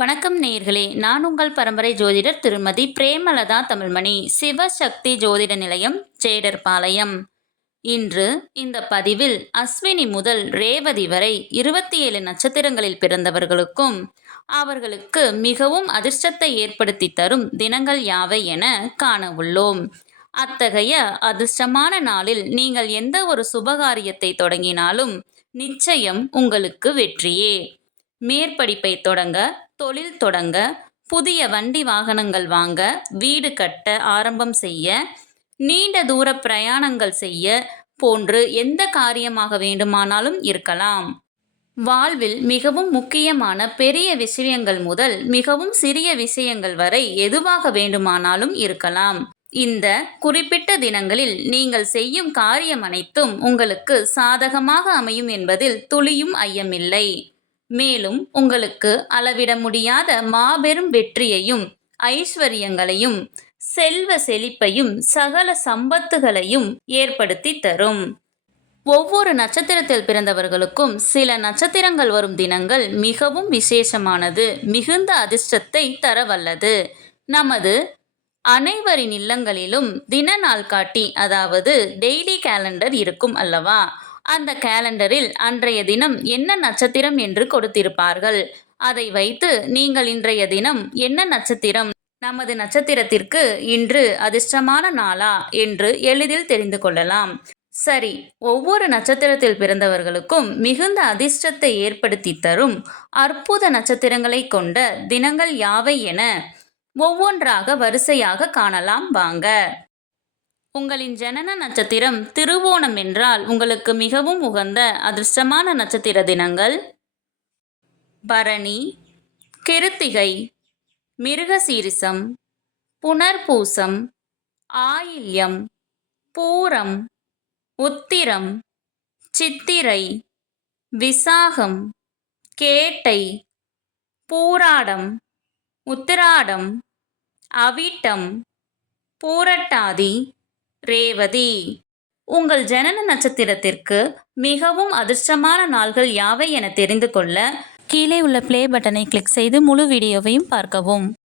வணக்கம் நேயர்களே, நான் உங்கள் பரம்பரை ஜோதிடர் திருமதி பிரேமலதா தமிழ்மணி, சிவசக்தி ஜோதிட நிலையம், ஜேடர்பாளையம். இன்று இந்த பதிவில் அஸ்வினி முதல் ரேவதி வரை 27 நட்சத்திரங்களில் பிறந்தவர்களுக்கும் அவர்களுக்கு மிகவும் அதிர்ஷ்டத்தை ஏற்படுத்தி தரும் தினங்கள் யாவை என காண உள்ளோம். அத்தகைய அதிர்ஷ்டமான நாளில் நீங்கள் எந்த ஒரு சுபகாரியத்தை தொடங்கினாலும் நிச்சயம் உங்களுக்கு வெற்றியே. மேற்படிப்பை தொடங்க, தொழில் தொடங்க, புதிய வண்டி வாகனங்கள் வாங்க, வீடு கட்ட ஆரம்பம் செய்ய, நீண்ட தூர பிரயாணங்கள் செய்ய போன்று எந்த காரியமாக வேண்டுமானாலும் இருக்கலாம். வாழ்வில் மிகவும் முக்கியமான பெரிய விஷயங்கள் முதல் மிகவும் சிறிய விஷயங்கள் வரை எதுவாக வேண்டுமானாலும் இருக்கலாம். இந்த குறிப்பிட்ட தினங்களில் நீங்கள் செய்யும் காரியம் அனைத்தும் உங்களுக்கு சாதகமாக அமையும் என்பதில் துளியும் ஐயமில்லை. மேலும் உங்களுக்கு அளவிட முடியாத மாபெரும் வெற்றியையும் ஐஸ்வர்யங்களையும் செல்வ செழிப்பையும் சகல சம்பத்துகளையும் ஏற்படுத்தி தரும். ஒவ்வொரு நட்சத்திரத்தில் பிறந்தவர்களுக்கும் சில நட்சத்திரங்கள் வரும் தினங்கள் மிகவும் விசேஷமானது, மிகுந்த அதிர்ஷ்டத்தை தரவல்லது. நமது அனைவரின் இல்லங்களிலும் தின நாள்காட்டி, அதாவது டெய்லி கேலண்டர் இருக்கும் அல்லவா? அந்த கேலண்டரில் அன்றைய தினம் என்ன நட்சத்திரம் என்று கொடுத்திருப்பார்கள். அதை வைத்து நீங்கள் இன்றைய தினம் என்ன நட்சத்திரம், நமது நட்சத்திரத்திற்கு இன்று அதிர்ஷ்டமான நாளா என்று எளிதில் தெரிந்து கொள்ளலாம். சரி, ஒவ்வொரு நட்சத்திரத்தில் பிறந்தவர்களுக்கும் மிகுந்த அதிர்ஷ்டத்தை ஏற்படுத்தி தரும் அற்புத நட்சத்திரங்களை கொண்ட தினங்கள் யாவை என ஒவ்வொன்றாக வரிசையாக காணலாம் வாங்க. உங்களின் ஜனன நட்சத்திரம் திருவோணம் என்றால் உங்களுக்கு மிகவும் உகந்த அதிர்ஷ்டமான நட்சத்திர தினங்கள் பரணி, கிருத்திகை, மிருகசீரிசம், புனர்பூசம், ஆயில்யம், பூரம், உத்திரம், சித்திரை, விசாகம், கேட்டை, பூராடம், உத்திராடம், அவிட்டம், பூரட்டாதி, ரேவதி. உங்கள் ஜனன நட்சத்திரத்திற்கு மிகவும் அதிர்ஷ்டமான நாள்கள் யாவை என தெரிந்து கொள்ள கீழே உள்ள ப்ளே பட்டனை கிளிக் செய்து முழு வீடியோவையும் பார்க்கவும்.